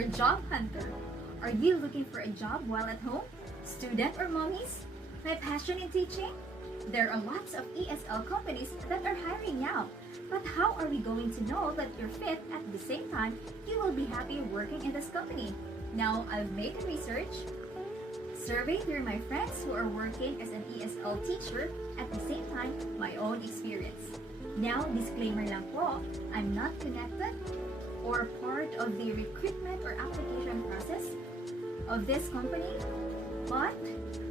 your job hunter. Are you looking for a job while at home? Student or mommies? My passion in teaching? There are lots of ESL companies that are hiring now. But how are we going to know that you're fit at the same time you will be happy working in this company? Now, I've made the research, surveyed through my friends who are working as an ESL teacher, at the same time, my own experience. Now, disclaimer lang po, I'm not connected or part of the recruitment or application process of this company. But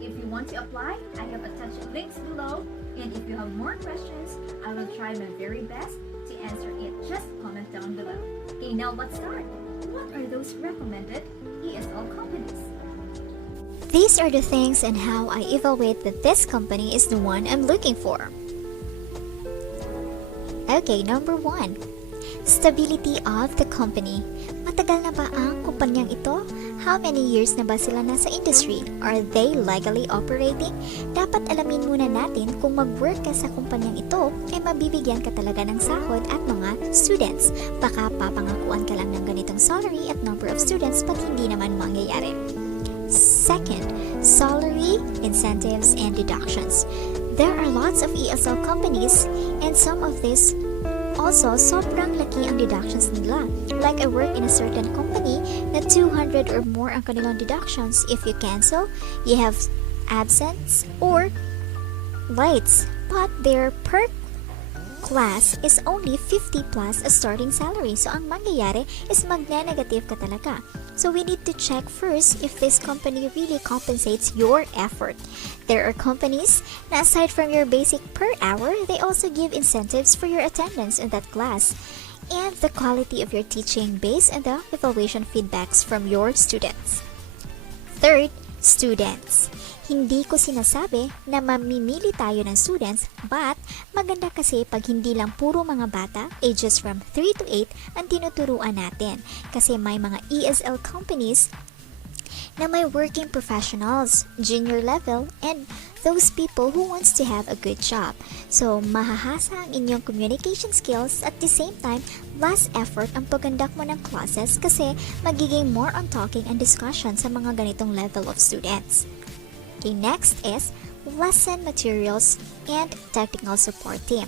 if you want to apply, I have attached links below. And if you have more questions, I will try my very best to answer it. Just comment down below. Okay, now let's start. What are those recommended ESL companies? These are the things and how I evaluate that this company is the one I'm looking for. Okay, number 1. Stability of the company. Matagal na ba ang kumpanyang ito? How many years na ba sila nasa industry? Are they legally operating? Dapat alamin muna natin kung mag-work ka sa kumpanyang ito ay mabibigyan ka talaga ng sahod at mga students. Baka papangakuan ka lang ng ganitong salary at number of students pag hindi naman mangyayari. Second, salary, incentives, and deductions. There are lots of ESL companies and some of these also, sobrang laki ang deductions nila. Like I work in a certain company na 200 or more ang kanilang deductions. If you cancel, you have absence or lights. But their per class is only 50 plus a starting salary. So, ang mangyayari is magne-negative ka talaga. So, we need to check first if this company really compensates your effort. There are companies na aside from your basic per hour, they also give incentives for your attendance in that class and the quality of your teaching based on the evaluation feedbacks from your students. Third, students. Hindi ko sinasabi na mamimili tayo ng students, but maganda kasi pag hindi lang puro mga bata, ages from 3 to 8, ang tinuturuan natin. Kasi may mga ESL companies na may working professionals, junior level, and those people who wants to have a good job. So, mahahasa ang inyong communication skills at the same time, less effort ang paggandak mo ng classes kasi magiging more on talking and discussion sa mga ganitong level of students. Okay, next is lesson materials and technical support team.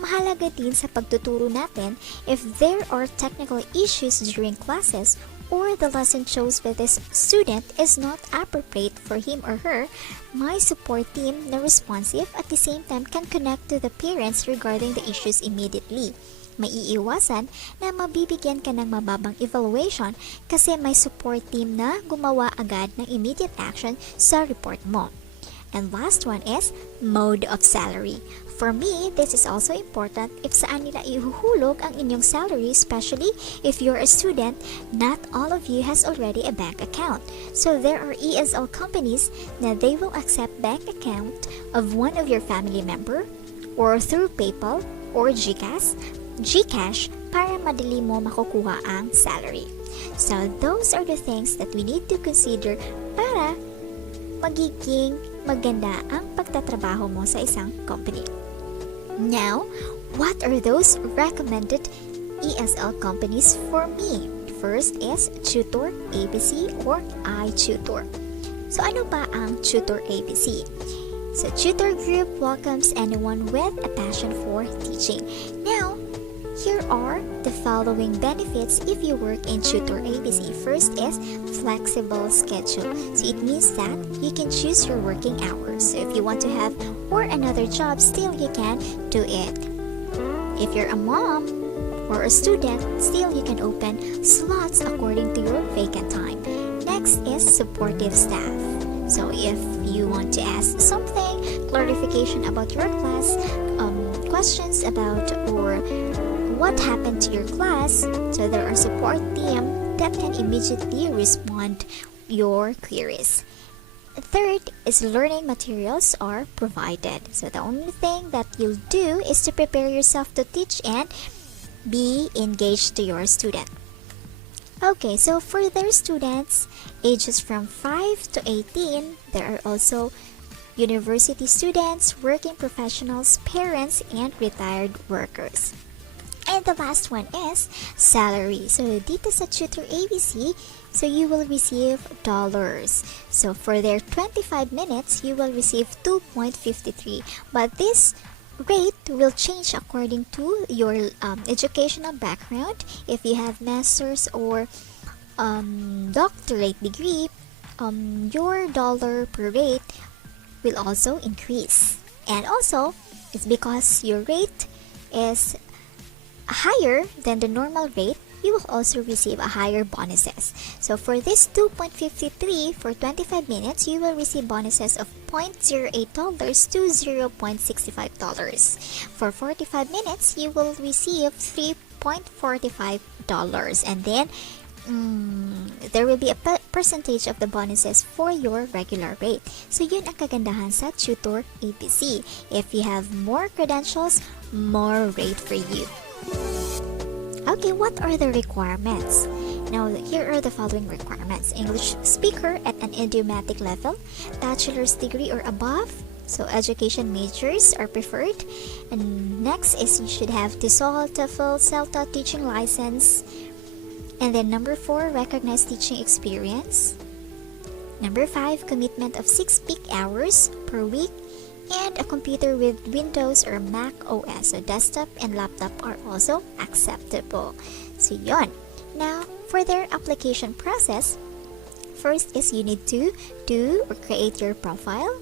Mahalaga din sa pagtuturo natin if there are technical issues during classes or the lesson chose by this student is not appropriate for him or her, my support team na responsive at the same time can connect to the parents regarding the issues immediately. Maiiwasan na mabibigyan ka ng mababang evaluation kasi may support team na gumawa agad ng immediate action sa report mo. And last one is mode of salary. For me, this is also important if saan nila ihuhulog ang inyong salary, especially if you're a student, not all of you has already a bank account. So there are ESL companies na they will accept bank account of one of your family member or through PayPal or Gcash para madali mo makukuha ang salary. So those are the things that we need to consider para magiging maganda ang pagtatrabaho mo sa isang company. Now, what are those recommended ESL companies for me? First is Tutor ABC or itutor. So ano ba ang Tutor ABC? So Tutor Group welcomes anyone with a passion for teaching. Now, here are the following benefits if you work in Tutor ABC. First is flexible schedule. So it means that you can choose your working hours. So if you want to have or another job, still you can do it. If you're a mom or a student, still you can open slots according to your vacant time. Next is supportive staff. So if you want to ask something, clarification about your class, questions about or what happened to your class, so there are support team that can immediately respond your queries. Third is learning materials are provided. So the only thing that you'll do is to prepare yourself to teach and be engaged to your student. Okay, so for their students, ages from 5 to 18, there are also university students, working professionals, parents, and retired workers. And the last one is salary. So dito sa Tutor ABC, so you will receive dollars. So for their 25 minutes, you will receive 2.53. But this rate will change according to your educational background. If you have master's or doctorate degree, your dollar per rate will also increase. And also, it's because your rate is higher than the normal rate, you will also receive a higher bonuses. So for this 2.53 for 25 minutes, you will receive bonuses of $0.08 to $0.65. For 45 minutes, you will receive $3.45, and then there will be a percentage of the bonuses for your regular rate. So yun ang kagandahan sa Tutor ABC. If you have more credentials, more rate for you. Okay, what are the requirements? Now, here are the following requirements. English speaker at an idiomatic level, bachelor's degree or above. So, education majors are preferred. And next is you should have TESOL, TOEFL, self-taught teaching license. And then number 4, recognized teaching experience. Number 5, commitment of 6 peak hours per week. And a computer with Windows or Mac OS. So desktop and laptop are also acceptable. So yon. Now, for their application process, first is you need to do or create your profile.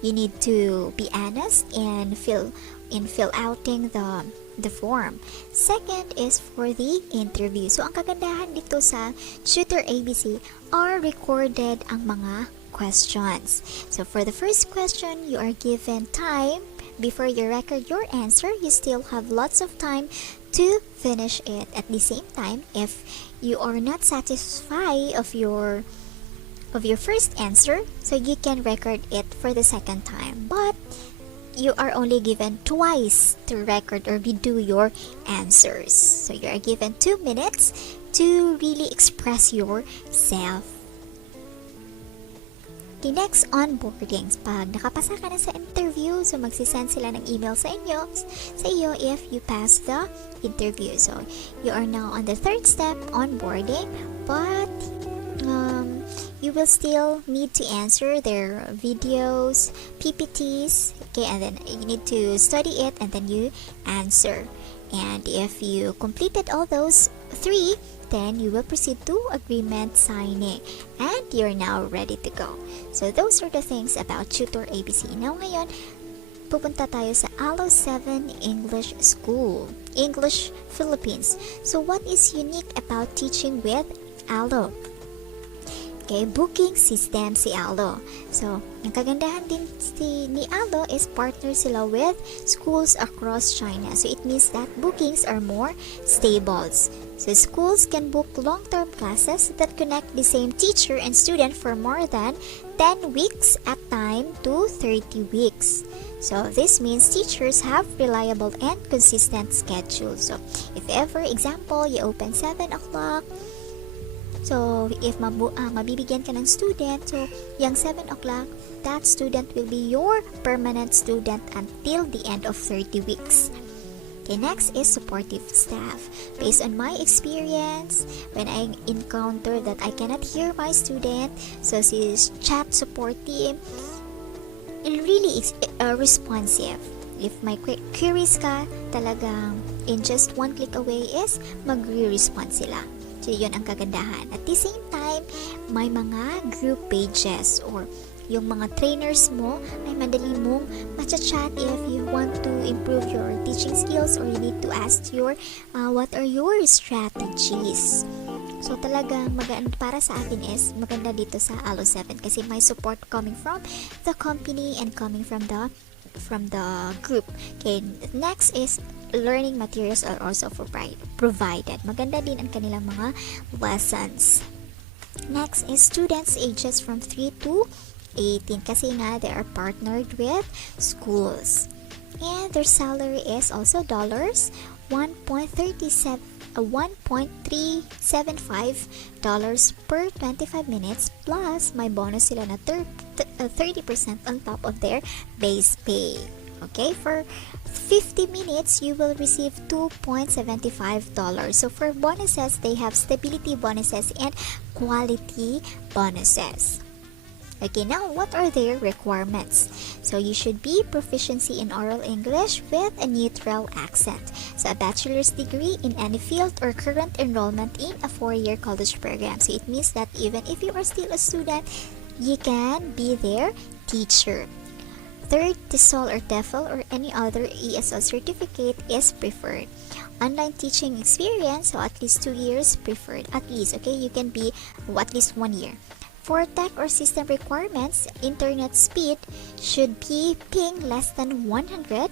You need to be honest and fill outing the form. Second is for the interview. So ang kagandahan dito sa Tutor ABC are recorded ang mga questions. So for the first question, you are given time before you record your answer. You still have lots of time to finish it. At the same time, if you are not satisfied of your first answer, so you can record it for the second time. But you are only given twice to record or redo your answers. So you are given 2 minutes to really express yourself. Okay, next, onboarding. Pag nakapasa ka na sa interview, so magsisend sila ng email sa iyo if you pass the interview. So, you are now on the third step, onboarding, but you will still need to answer their videos, PPTs, okay, and then you need to study it and then you answer. And if you completed all those 3, then you will proceed to agreement signing and you're now ready to go. So those are the things about Tutor ABC. Now ngayon, pupunta tayo sa ALO 7 English School, English Philippines. So what is unique about teaching with ALO? Okay, booking system si ALO. So, ang kagandahan din ni ALO is partner sila with schools across China. So, it means that bookings are more stable. So, schools can book long-term classes that connect the same teacher and student for more than 10 weeks at time to 30 weeks. So, this means teachers have reliable and consistent schedules. So, if ever, example, you open 7 o'clock, so, if mabibigyan ka ng student, so, yung 7 o'clock, that student will be your permanent student until the end of 30 weeks. Okay, next is supportive staff. Based on my experience, when I encounter that I cannot hear my student, so si chat support team, it really is responsive. If may queries ka, talagang in just 1 click away is magre-respond sila. So, yun ang kagandahan. At the same time, may mga group pages or yung mga trainers mo ay madali mong matcha-chat if you want to improve your teaching skills or you need to ask what are your strategies. So, talagang para sa akin is maganda dito sa ALO 7 kasi may support coming from the company and coming from the group. Okay, next is learning materials are also provided. Maganda din ang kanilang mga lessons. Next is students ages from 3 to 18 kasi nga they are partnered with schools. And their salary is also dollars, $1.375 per 25 minutes plus may bonus sila na 30% on top of their base pay. Okay, for 50 minutes, you will receive $2.75. So for bonuses, they have stability bonuses and quality bonuses. Okay, now what are their requirements? So you should be proficiency in oral English with a neutral accent. So a bachelor's degree in any field or current enrollment in a 4-year college program. So it means that even if you are still a student, you can be their teacher. Third, TESOL or TEFL or any other ESL certificate is preferred. Online teaching experience, so at least 2 years preferred. At least, okay, you can be at least 1 year. For tech or system requirements, internet speed should be ping less than 100,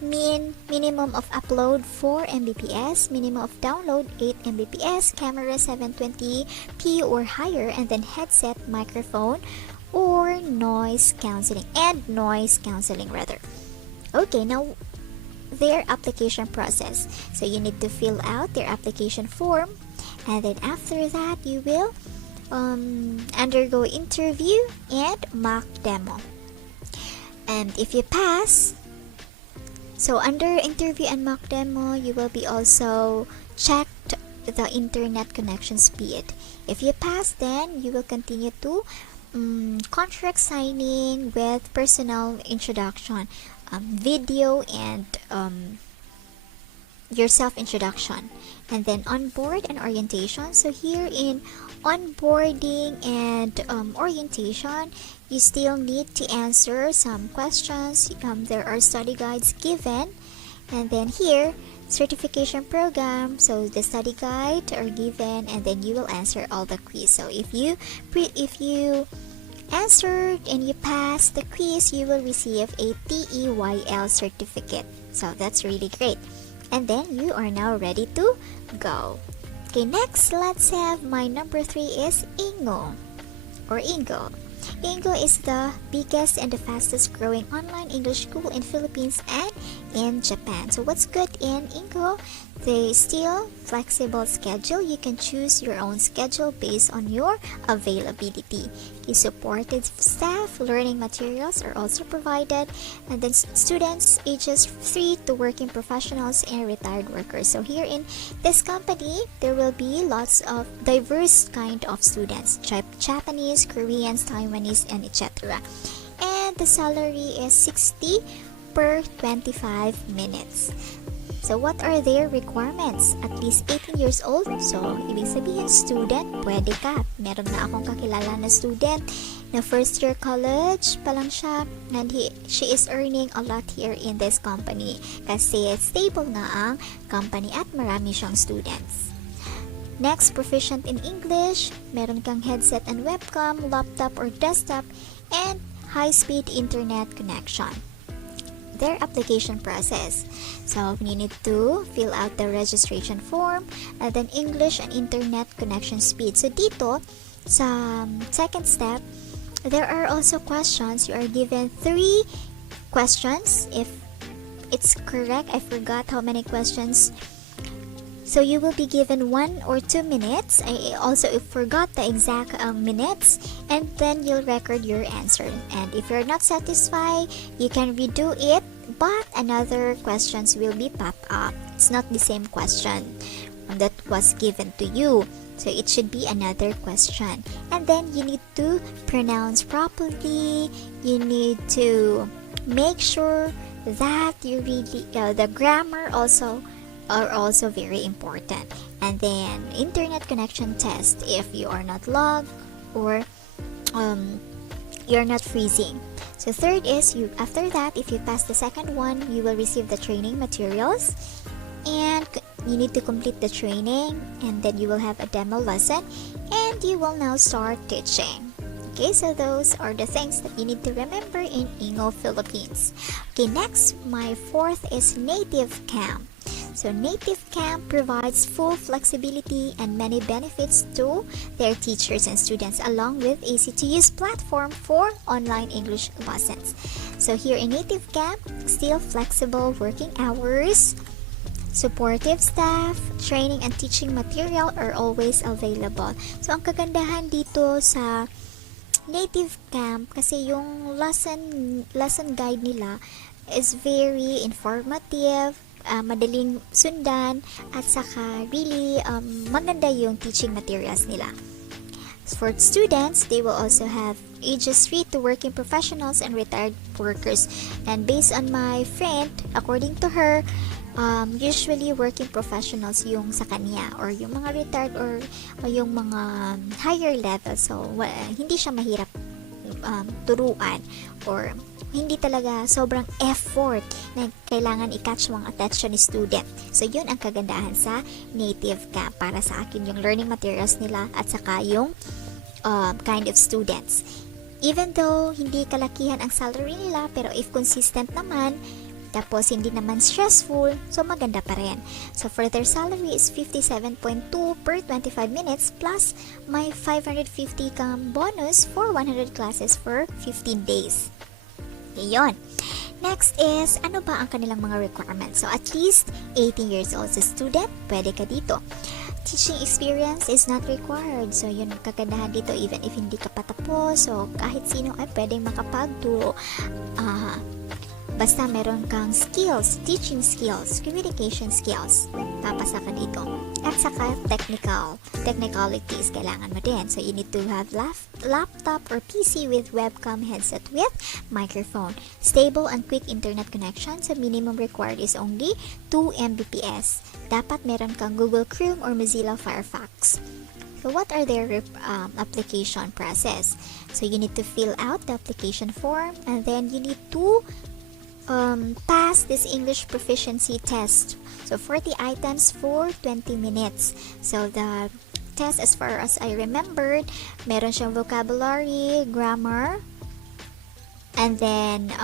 minimum of upload 4 Mbps, minimum of download 8 Mbps, camera 720p or higher, and then headset, microphone, or noise cancelling rather. Okay, now their application process. So you need to fill out their application form, and then after that you will undergo interview and mock demo. And if you pass, so under interview and mock demo, you will be also checked the internet connection speed. If you pass, then you will continue to contract signing with personal introduction, video, and your self-introduction, and then onboard and orientation. So here in onboarding and orientation, you still need to answer some questions. There are study guides given, and then here certification program, so the study guide are given, and then you will answer all the quiz. So if you answered and you passed the quiz, you will receive a TEYL certificate. So that's really great. And then you are now ready to go. Okay, next, let's have my number 3 is Ingo or Ingo. Ingo is the biggest and the fastest growing online English school in Philippines and in Japan. So what's good in Ingo? They still flexible schedule. You can choose your own schedule based on your availability. Supported staff, learning materials are also provided, and then students ages 3 to working professionals and retired workers. So here in this company, there will be lots of diverse kind of students, Japanese, Koreans, Taiwanese, and etc. And the salary is 60 per 25 minutes. So what are their requirements? At least 18 years old. So, ibig sabihin, student, pwede ka. Meron na akong kakilala na student na first year college pa lang siya, and she is earning a lot here in this company kasi stable nga ang company at marami siyang students. Next, proficient in English. Meron kang headset and webcam, laptop or desktop, and high-speed internet connection. Their application process. So you need to fill out the registration form, and then English and internet connection speed. So dito sa second step, there are also questions. You are given 3 questions. If it's correct, I forgot how many questions. So you will be given 1 or 2 minutes. I also forgot the exact minutes, and then you'll record your answer. And if you're not satisfied, you can redo it, but another questions will be popped up. It's not the same question that was given to you. So it should be another question. And then you need to pronounce properly. You need to make sure that you really, the grammar also are also very important. And then internet connection test if you are not logged or you're not freezing. So third is, after that, if you pass the second one, you will receive the training materials, and you need to complete the training, and then you will have a demo lesson, and you will now start teaching. Okay, so those are the things that you need to remember in Ingo, Philippines. Okay, next, my fourth is Native Camp. So Native Camp provides full flexibility and many benefits to their teachers and students, along with easy-to-use platform for online English lessons. So here in Native Camp, still flexible working hours, supportive staff, training and teaching material are always available. So ang kagandahan dito sa native camp kasi yung lesson guide nila is very informative, madaling sundan, at saka really maganda yung teaching materials nila. For students, they will also have ages 3 to working professionals and retired workers. And based on my friend, according to her, usually working professionals yung sa kanya, or yung mga retired, or yung mga higher level. So, hindi siya mahirap turuan, or hindi talaga sobrang effort na kailangan i-catch mga attention ni student. So, yun ang kagandahan sa native camp para sa akin, yung learning materials nila at saka yung kind of students. Even though hindi kalakihan ang salary nila, pero if consistent naman, tapos hindi naman stressful, so maganda pa rin. So, for their salary is 57.2 per 25 minutes plus may 550 kang bonus for 100 classes for 15 days. Yun. Next is, ano ba ang kanilang mga requirements? So, at least 18 years old sa student, pwede ka dito. Teaching experience is not required. So, yun ang kagandahan dito, even if hindi ka patapos. So, kahit sino ay pwedeng makapagturo. Basta meron kang skills, teaching skills, communication skills, papasa ka dito. At saka technicalities, kailangan mo din. So, you need to have laptop or PC with webcam, headset with microphone. Stable and quick internet connection. So, minimum required is only 2 Mbps. Dapat meron kang Google Chrome or Mozilla Firefox. So, what are their application process? So, you need to fill out the application form, and then you need to pass this English proficiency test. So 40 items for 20 minutes. So the test, as far as I remembered, meron siyang vocabulary, grammar, and then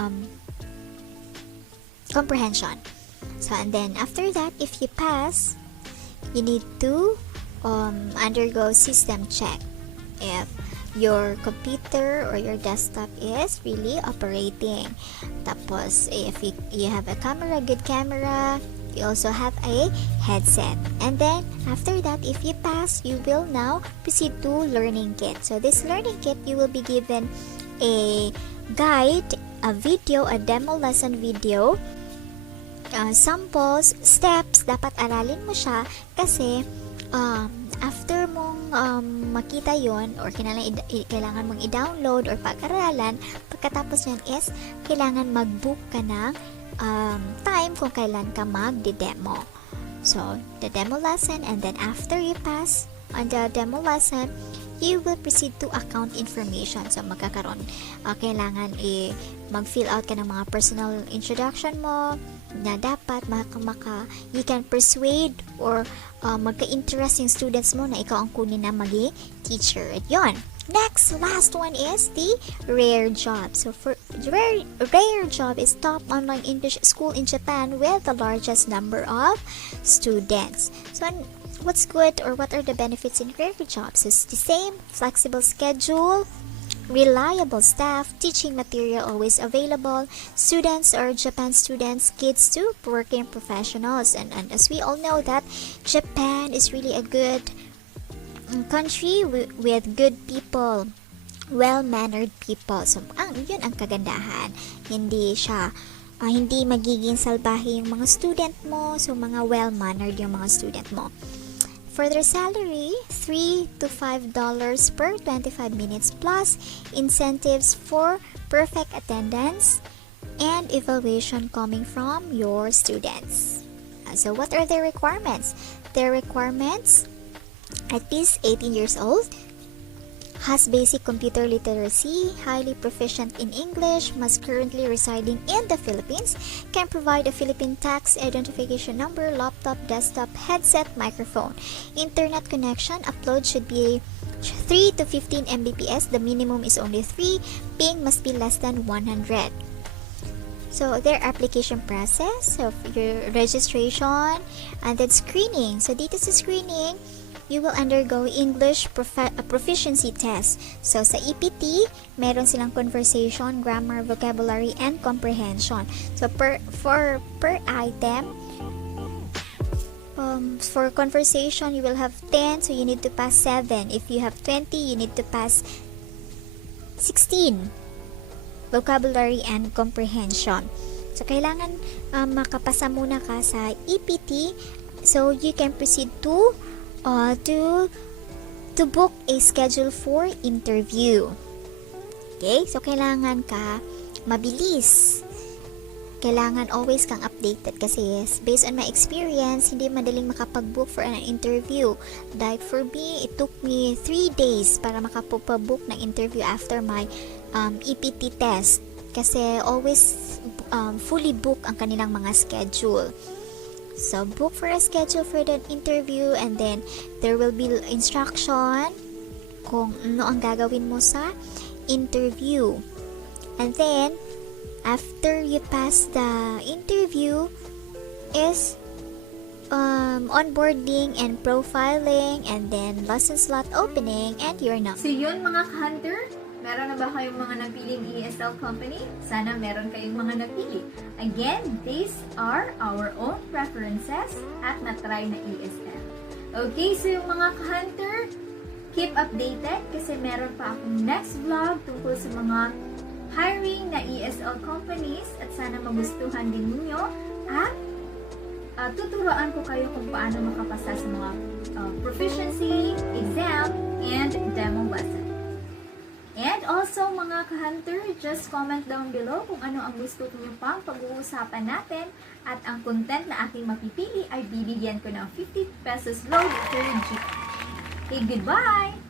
comprehension. So, and then after that, if you pass, you need to undergo system check if your computer or your desktop is really operating. Tapos, if you have a camera, good camera, you also have a headset. And then, after that, if you pass, you will now proceed to learning kit. So, this learning kit, you will be given a guide, a video, a demo lesson video, samples, steps. Dapat aralin mo siya kasi after mong makita yon, or kailangan mong i-download or pag-aralan, pagkatapos yan is kailangan mag-book ka ng time kung kailan ka mag-demo. So, the demo lesson, and then after you pass on the demo lesson, you will proceed to account information. So, magkakaroon, kailangan mag-fill out ka ng mga personal introduction mo na dapat you can persuade or magka-interest yung students mo na ikaw ang kunin na maging teacher. At yun. Next, last one is the rare job. So, for rare job is top online English school in Japan with the largest number of students. So, what's good, or what are the benefits in rare jobs? It's the same, flexible schedule, reliable staff, teaching material always available, students or Japan students, kids to working professionals, and as we all know that Japan is really a good country with good people, well-mannered people. So, yun ang kagandahan. Hindi siya hindi magiging salbahe yung mga student mo, so mga well-mannered yung mga student mo. For their salary, $3 to $5 per 25 minutes plus incentives for perfect attendance and evaluation coming from your students. So what are their requirements? Their requirements, at least 18 years old, has basic computer literacy, highly proficient in English, must currently residing in the Philippines, can provide a Philippine tax identification number, laptop, desktop, headset, microphone. Internet connection upload should be 3 to 15 Mbps. The minimum is only 3. Ping must be less than 100. So, their application process, so your registration, and then screening. So, dito sa screening, you will undergo English proficiency test. So, sa EPT, meron silang conversation, grammar, vocabulary, and comprehension. So, per item, for conversation, you will have 10, so you need to pass 7. If you have 20, you need to pass 16. Vocabulary and comprehension. So, kailangan makapasa muna ka sa EPT so you can proceed to book a schedule for interview. Okay? So, kailangan ka mabilis. Kailangan always kang updated kasi based on my experience, hindi madaling makapag-book for an interview. Like for me, it took me 3 days para makapag-book ng interview after my EPT test. Kasi always fully book ang kanilang mga schedule. So, book for a schedule for the interview and then there will be instruction kung ano ang gagawin mo sa interview. And then, after you pass the interview is onboarding and profiling and then lesson slot opening and you're now. So yun mga ka-hunter, meron na ba kayong mga napiling ESL company? Sana meron kayong mga napili. Again, these are our own preferences at na-try na ESL. Okay, so yung mga ka-hunter, keep updated kasi meron pa akong next vlog tungkol sa mga hiring na ESL companies at sana magustuhan din ninyo at tuturuan ko kayo kung paano makapasa sa mga proficiency, exam, and demo lesson. And also mga ka-hunter, just comment down below kung ano ang gusto niyo pang pag-uusapan natin at ang content na aking mapipili ay bibigyan ko ng 50 pesos load per Gcash. Okay, goodbye!